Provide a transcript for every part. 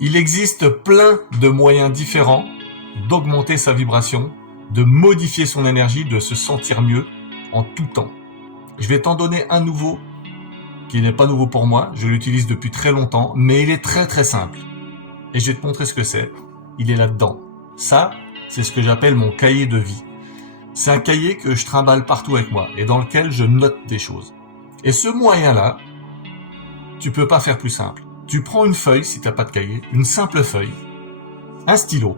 Il existe plein de moyens différents d'augmenter sa vibration, de modifier son énergie, de se sentir mieux en tout temps. Je vais t'en donner un nouveau qui n'est pas nouveau pour moi, je l'utilise depuis très longtemps, mais il est très très simple. Et je vais te montrer ce que c'est. Il est là-dedans. Ça, c'est ce que j'appelle mon cahier de vie. C'est un cahier que je trimballe partout avec moi et dans lequel je note des choses. Et ce moyen-là, tu peux pas faire plus simple. Tu prends une feuille, si t'as pas de cahier, une simple feuille, un stylo,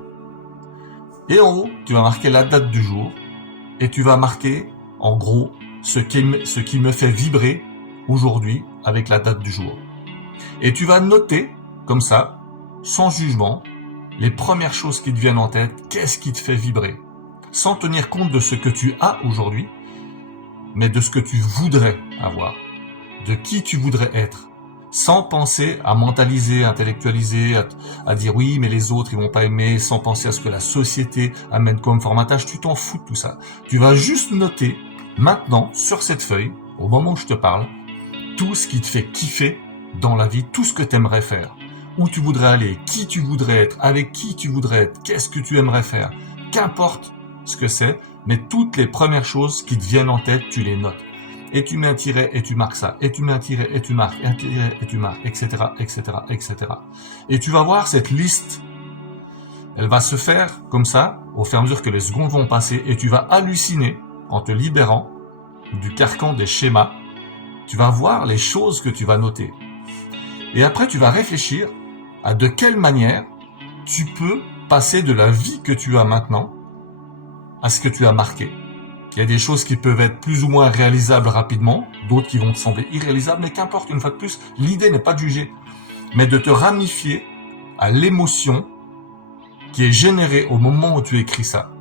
et en haut, tu vas marquer la date du jour, et tu vas marquer, en gros, ce qui me fait vibrer aujourd'hui avec la date du jour. Et tu vas noter, comme ça, sans jugement, les premières choses qui te viennent en tête, qu'est-ce qui te fait vibrer, sans tenir compte de ce que tu as aujourd'hui, mais de ce que tu voudrais avoir, de qui tu voudrais être, sans penser à mentaliser, intellectualiser, à dire oui, mais les autres, ils vont pas aimer, sans penser à ce que la société amène comme formatage, tu t'en fous de tout ça. Tu vas juste noter, maintenant, sur cette feuille, au moment où je te parle, tout ce qui te fait kiffer dans la vie, tout ce que tu aimerais faire, où tu voudrais aller, qui tu voudrais être, avec qui tu voudrais être, qu'est-ce que tu aimerais faire, qu'importe ce que c'est, mais toutes les premières choses qui te viennent en tête, tu les notes. Et tu mets un tiret et tu marques ça, et tu mets un tiret et tu marques, et un tiret et tu marques, etc., etc., etc. Et tu vas voir cette liste, elle va se faire comme ça, au fur et à mesure que les secondes vont passer, et tu vas halluciner en te libérant du carcan des schémas. Tu vas voir les choses que tu vas noter. Et après, tu vas réfléchir à de quelle manière tu peux passer de la vie que tu as maintenant à ce que tu as marqué. Il y a des choses qui peuvent être plus ou moins réalisables rapidement, d'autres qui vont te sembler irréalisables, mais qu'importe, une fois de plus, l'idée n'est pas de juger, mais de te ramifier à l'émotion qui est générée au moment où tu écris ça.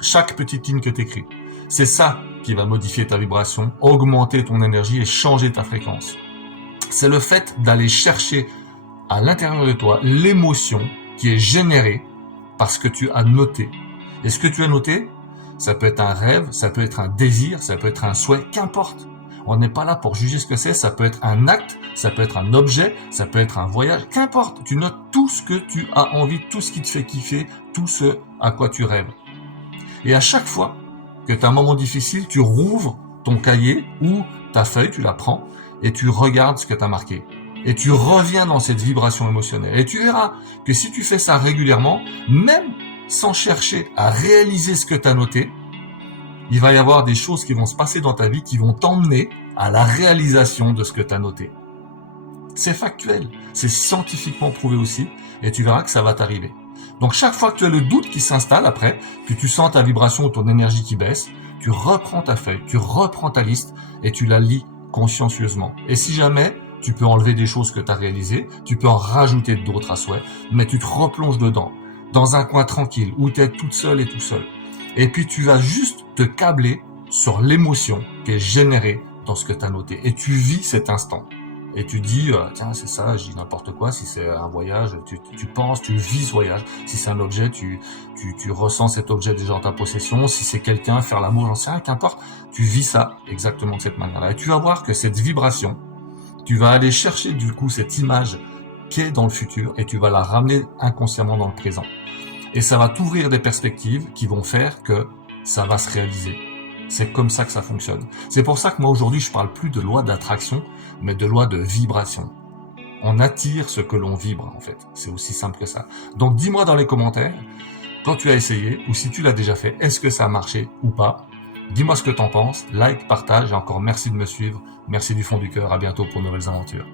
Chaque petite ligne que tu écris, c'est ça qui va modifier ta vibration, augmenter ton énergie et changer ta fréquence. C'est le fait d'aller chercher à l'intérieur de toi l'émotion qui est générée par ce que tu as noté. Et ce que tu as noté, ça peut être un rêve, ça peut être un désir, ça peut être un souhait, qu'importe. On n'est pas là pour juger ce que c'est, ça peut être un acte, ça peut être un objet, ça peut être un voyage, qu'importe. Tu notes tout ce que tu as envie, tout ce qui te fait kiffer, tout ce à quoi tu rêves. Et à chaque fois que tu as un moment difficile, tu rouvres ton cahier ou ta feuille, tu la prends et tu regardes ce que tu as marqué. Et tu reviens dans cette vibration émotionnelle. Et tu verras que si tu fais ça régulièrement, même sans chercher à réaliser ce que tu as noté, il va y avoir des choses qui vont se passer dans ta vie qui vont t'emmener à la réalisation de ce que tu as noté. C'est factuel, c'est scientifiquement prouvé aussi, et tu verras que ça va t'arriver. Donc chaque fois que tu as le doute qui s'installe après, que tu sens ta vibration ou ton énergie qui baisse, tu reprends ta feuille, tu reprends ta liste et tu la lis consciencieusement. Et si jamais tu peux enlever des choses que tu as réalisées, tu peux en rajouter d'autres à souhait, mais tu te replonges dedans, dans un coin tranquille, où tu es toute seule et tout seul. Et puis tu vas juste te câbler sur l'émotion qui est générée dans ce que tu as noté. Et tu vis cet instant. Et tu dis, tiens, c'est ça, je dis n'importe quoi. Si c'est un voyage, tu penses, tu vis ce voyage. Si c'est un objet, tu ressens cet objet déjà en ta possession. Si c'est quelqu'un, faire l'amour, j'en sais rien, qu'importe. Tu vis ça exactement de cette manière-là. Et tu vas voir que cette vibration, tu vas aller chercher du coup cette image qui est dans le futur et tu vas la ramener inconsciemment dans le présent. Et ça va t'ouvrir des perspectives qui vont faire que ça va se réaliser. C'est comme ça que ça fonctionne. C'est pour ça que moi aujourd'hui je parle plus de loi d'attraction, mais de loi de vibration. On attire ce que l'on vibre en fait. C'est aussi simple que ça. Donc dis-moi dans les commentaires, quand tu as essayé, ou si tu l'as déjà fait, est-ce que ça a marché ou pas? Dis-moi ce que t'en penses, like, partage, et encore merci de me suivre. Merci du fond du cœur, à bientôt pour de nouvelles aventures.